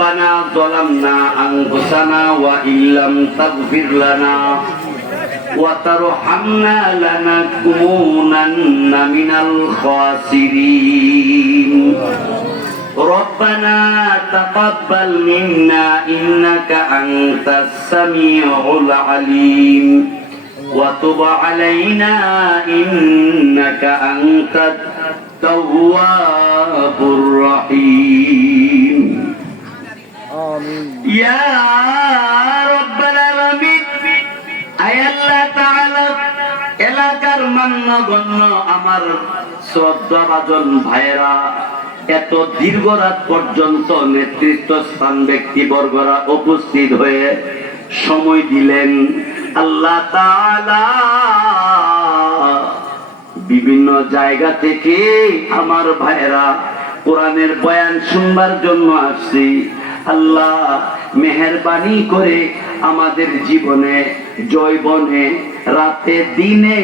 ربنا ظلمنا أنفسنا وإن لم تغفر لنا وترحمنا لنكونن من الخاسرين ربنا تقبل منا إنك أنت السميع العليم وتب علينا إنك أنت التواب الرحيم يا رب العالمين আয় আল্লাহ তাআলা এলাকার মান্যগণ্য আমার শ্রদ্ধাভাজন ভাইয়েরা এত দীর্ঘ রাত পর্যন্ত নেতৃত্ব স্থান ব্যক্তিবর্গরা উপস্থিত হয়ে সময় দিলেন আল্লাহ তাআলা বিভিন্ন জায়গা থেকে আমার ভাইয়েরা কোরআনের বয়ান শুনবার জন্য আসছি আল্লাহ মেহরবানি করে আমাদের জীবনে জৈবনে রাতে দিনে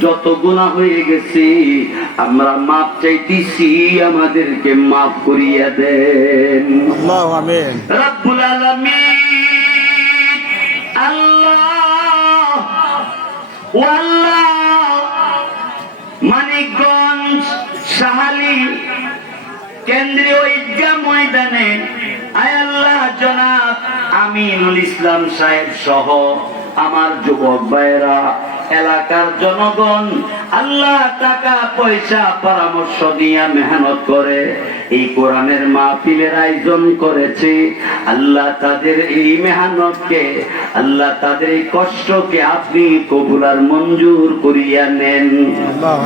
যত গুণা হয়ে গেছে আমরা মাপ চাইতেছি আমাদেরকে মাফ করিয়া দেন। আমিন। আলামিন আল্লাহ ও আল্লাহ মানিকগঞ্জ সাহালি কেন্দ্রীয় ঈদগাহ ময়দানে আল্লাহ জনাব আমিনুল ইসলাম সাহেব সহ আমার যুবক ভাইয়েরা এলাকার জনগণ আল্লাহ টাকা পয়সা পরামর্শ দিয়া মেহনত করে এই কোরআনের মাহফিলের আয়োজন করেছে। আল্লাহ তাদের এই মেহনতকে আল্লাহ তাদের এই কষ্টকে আপনি কবুল আর মঞ্জুর করিয়া নেন। আল্লাহ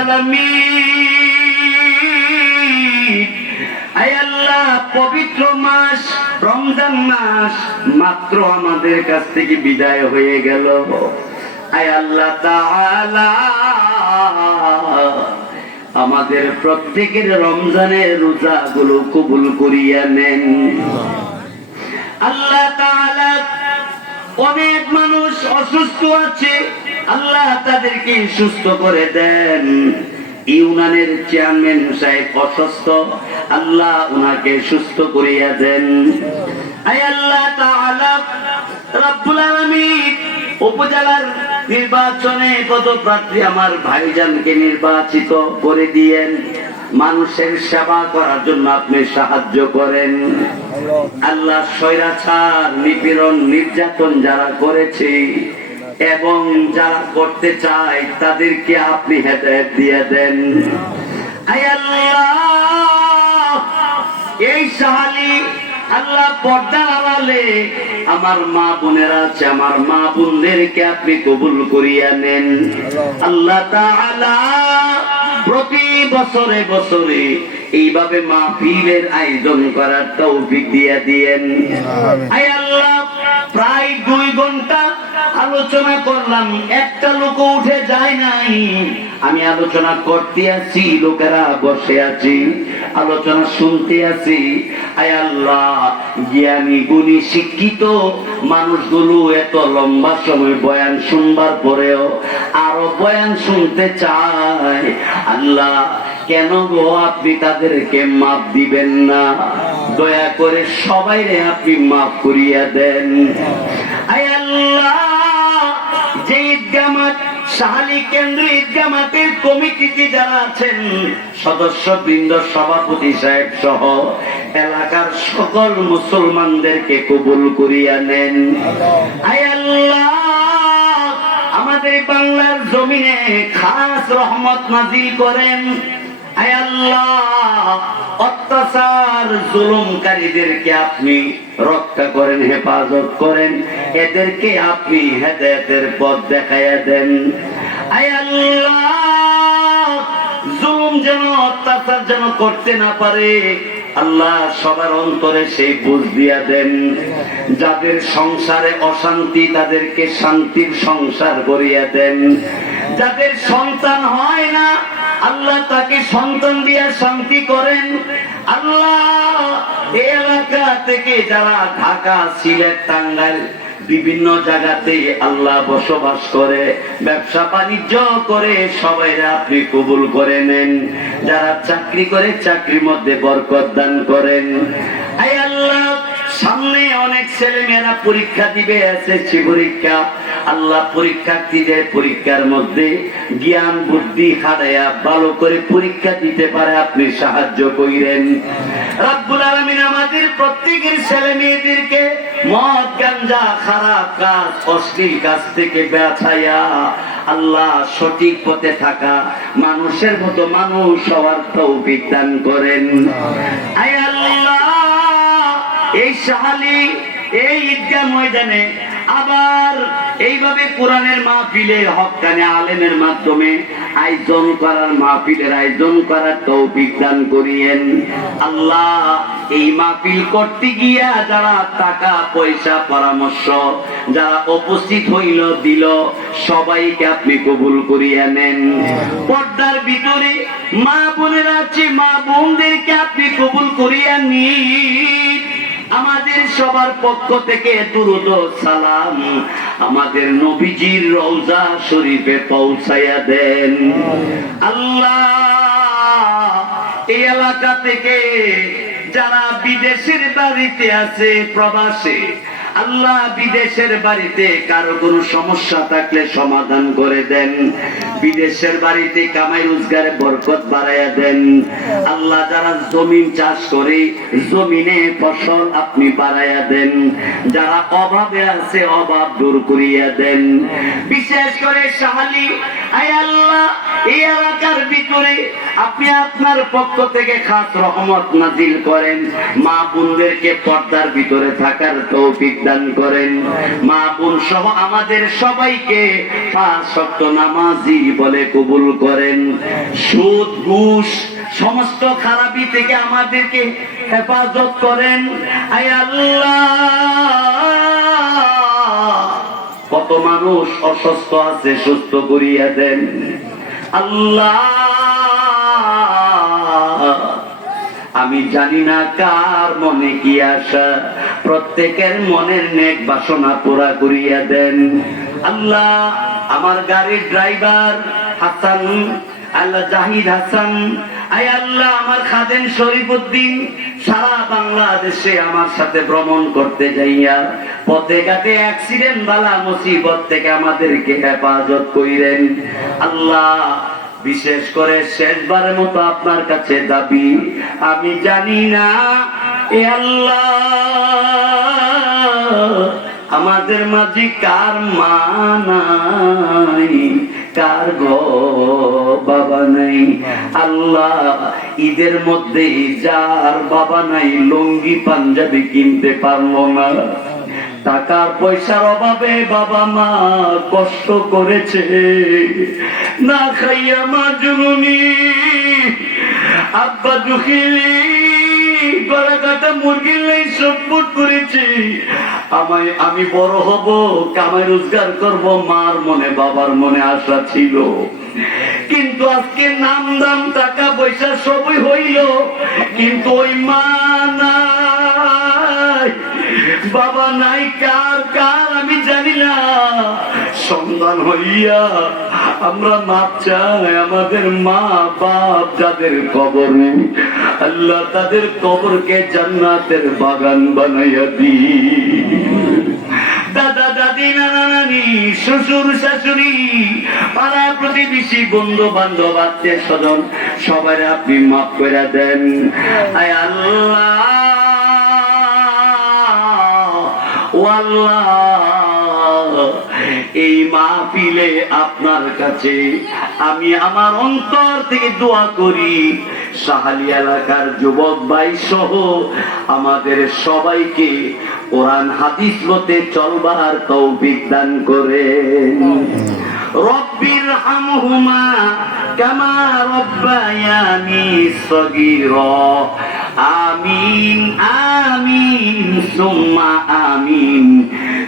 আলামিন। আয় আল্লাহ পবিত্র মাস, রমজান মাস, মাত্র আমাদের কাছ থেকে বিদায় হয়ে গেল। আয় আল্লাহ আমাদের প্রত্যেকের রমজানের রোজা গুলো কবুল করিয়া নেন। আল্লাহ অনেক মানুষ অসুস্থ আছে, আল্লাহ তাদেরকে সুস্থ করে দেন। ইউনানের চেয়ারম্যান সাহেব অসুস্থ। আল্লাহ উনাকে সুস্থ করিয়া দেন। উপজেলার নির্বাচনে পদপ্রার্থী আমার ভাইজানকে নির্বাচিত করে দিয়েন। মানুষের সেবা করার জন্য আপনি সাহায্য করেন। আল্লাহ স্বৈরাচার, নিপীড়ন, নির্যাতন যারা করেছে এবং যারা করতে চায় তাদেরকে আপনি হেদায়ত দিয়ে দেন। এই সাহালি আল্লাহ পর্দা আড়ালে আমার মা বোনেরা আছে আমার মা বোনদেরকে আপনি কবুল করিয়া নেন। আল্লাহ তাআলা প্রতি বছরে বছরে এইভাবে মাহফিলের আয়োজন করার তৌফিক দিয়ে দিয়েন। আয় আল্লাহ প্রায় দুই ঘণ্টা আলোচনা করলাম, একটা লোক উঠে যায় নাই। আমি আলোচনা করতে আছি, লোকেরা বসে আছি, আলোচনা শুনতে আছি। আয় আল্লাহ, জ্ঞানী, গুণী, শিক্ষিত মানুষগুলো এত লম্বা সময় বয়ান শুনবার পরেও আরও বয়ান শুনতে চায়। আল্লাহ, কেন গো আপনি তাদেরকে মাপ দিবেন না? দয়া করে সবাইরে আপনি মাফ করিয়া দেন। আয় ঈদগামাত শাহালি জামাতের কমিটিতে যারা আছেন সদস্য বৃন্দ সভাপতি সাহেব সহ এলাকার সকল মুসলমানদেরকে কবুল করিয়া নেন। আমাদের বাংলার জমিনে খাস রহমত নাজিল করেন। অত্যাচার জুলুমকারীদেরকে আপনি রক্ষা করেন, হেফাজত করেন। এদেরকে আপনি হেদায়েতের পথ দেখাইয়া দেন। জুলুম যেন, অত্যাচার যেন করতে না পারে, আল্লাহ সবার অন্তরে সেই বুঝ দিয়া দেন। যাদের সংসারে অশান্তি, তাদেরকে শান্তির সংসার করিয়া দেন। যাদের সন্তান হয় না আল্লাহ তাকে সন্তান দিয়া শান্তি করেন। আল্লাহ এলাকা থেকে যারা ঢাকা, সিলেট, টাঙ্গাইল বিভিন্ন জায়গাতে আল্লাহ বসবাস করে, ব্যবসা বাণিজ্য করে, সবাই আপনি কবুল করে নেন। যারা চাকরি করে, চাকরির মধ্যে বরকত দান করেন। আল্লাহ, সামনে অনেক ছেলে মেয়েরা পরীক্ষা দিবে, এসএসসি পরীক্ষা। আল্লাহ পরীক্ষার্থীদের পরীক্ষার মধ্যে জ্ঞান বুদ্ধি হারাইয়া ভালো করে পরীক্ষা দিতে পারে আপনি সাহায্য কইরেন। রাব্বুল আলামিন আমাদের প্রত্যেকের ছেলে মেয়েদেরকে মদ গাঞ্জা খারাপ কাজ অশ্লীল কাজ থেকে বাঁচাইয়া আল্লাহ সঠিক পথে থাকা মানুষের মতো মানুষ হওয়ার তৌফিক দান করেন। আয় আল্লাহ এই সাহালি এই ঈদগাহ ময়দানে আবার এইভাবে কোরআনের মাহফিলে হকানে আলেমের মাধ্যমে আয়োজন করার মাহফিলের আয়োজন করার তৌফিক দান করিয়েন। আল্লাহ এই মাহফিল করতে গিয়া যারা টাকা, পয়সা, পরামর্শ যারা উপস্থিত হইল, দিল, সবাইকে আপনি কবুল করিয়া নেন। পর্দার ভিতরে মা বোনেরা আছে, মা বোনদেরকে আপনি কবুল করিয়া নিন। আমাদের সবার পক্ষ থেকে দুরুদ সালাম। আমাদের নবীজির রওজা শরীফে পৌঁছাইয়া দেন। আল্লাহ, এই এলাকা থেকে যারা বিদেশের বাড়িতে আছে, প্রবাসে আল্লাহ বিদেশের বাড়িতে কারও কোনো সমস্যা থাকলে সমাধান করে দেন। বিদেশের বাড়িতে কামাই রোজগারে বরকত বাড়াইয়া দেন। আল্লাহ যারা জমিন চাষ করে, জমিনে ফসল আপনি বাড়াইয়া দেন। যারা অভাবে আছে, অভাব দূর করিয়া দেন। বিশেষ করে সাহালি আয় আল্লাহ, এই এলাকার ভিতরে আপনি আপনার পক্ষ থেকে খাস রহমত নাজিল করেন। মা বোনদেরকে পর্দার ভিতরে থাকার তৌফিক দান করেন। মা বোন সহ আমাদের সবাইকে পাঁচ শক্ত নামাজি বলে কবুল করেন। সুদ ঘুষ সমস্ত খারাপি থেকে আমাদেরকে হেফাজত করেন। আয় আল্লাহ। কত মানুষ অসুস্থ আছে সুস্থ করিয়া দেন। আল্লাহ। আমি জানি না কার মনে কি আশা। প্রত্যেকের মনের নেক বাসনা পুরা করিয়া দেন। আল্লাহ, আমার গাড়ির ড্রাইভার হাসান, আল্লাহ জাহিদ হাসান, আয় আল্লাহ, আমার খাদেন শরীফুদ্দিন সারা বাংলাদেশে আমার সাথে ভ্রমণ করতে যাইয়া পথে ঘাটে অ্যাক্সিডেন্ট বালা মুসিবত থেকে আমাদেরকে হেফাজত কইরেন। আল্লাহ, বিশেষ করে শেষবারের মতো আপনার কাছে দাবি, আমি জানি না আমাদের মাঝে কার মা নাই? কার গো বাবা নাই? আল্লাহ, ঈদের মধ্যে যার বাবা নাই, লুঙ্গি, পাঞ্জাবি কিনতে পারল না। টাকার পয়সার অভাবে বাবা মা কষ্ট করেছে। না খাইয়া মা জননী, আব্বা দুখিলি আমি বড় হব, কামাই রোজগার করব, মার মনে, বাবার মনে আশা ছিল। কিন্তু আজকে নাম দাম, টাকা পয়সা সবই হইল। কিন্তু ওই মা নাই, বাবা নাই, কার কার আমি জানি না। সন্ধান হইয়া আমরা মাপ চাই আমাদের মা বাপ যাদের কবর আল্লাহ তাদের কবরকে জান্নাতের বাগান বানাইয়া দি দাদা, দাদি, নানা, নানি, শ্বশুর, শাশুড়ি, পাড়া প্রতিবেশী বন্ধু বান্ধব আত্মীয় স্বজন, সবাই আপনি মাফ করে দেন। আল্লাহ, ও আল্লাহ। এই মাহফিলে আপনার কাছে আমি আমার অন্তর থেকে দোয়া করি। সাহালি এলাকার যুবক ভাই সহ আমাদের সবাইকে কোরআন হাদিস মতে চলবার তৌফিক দান করেন। রব্বির হামহুমা কামা রব্বায়ানি সগীরা। আমিন আমিন, সুম্মা আমিন।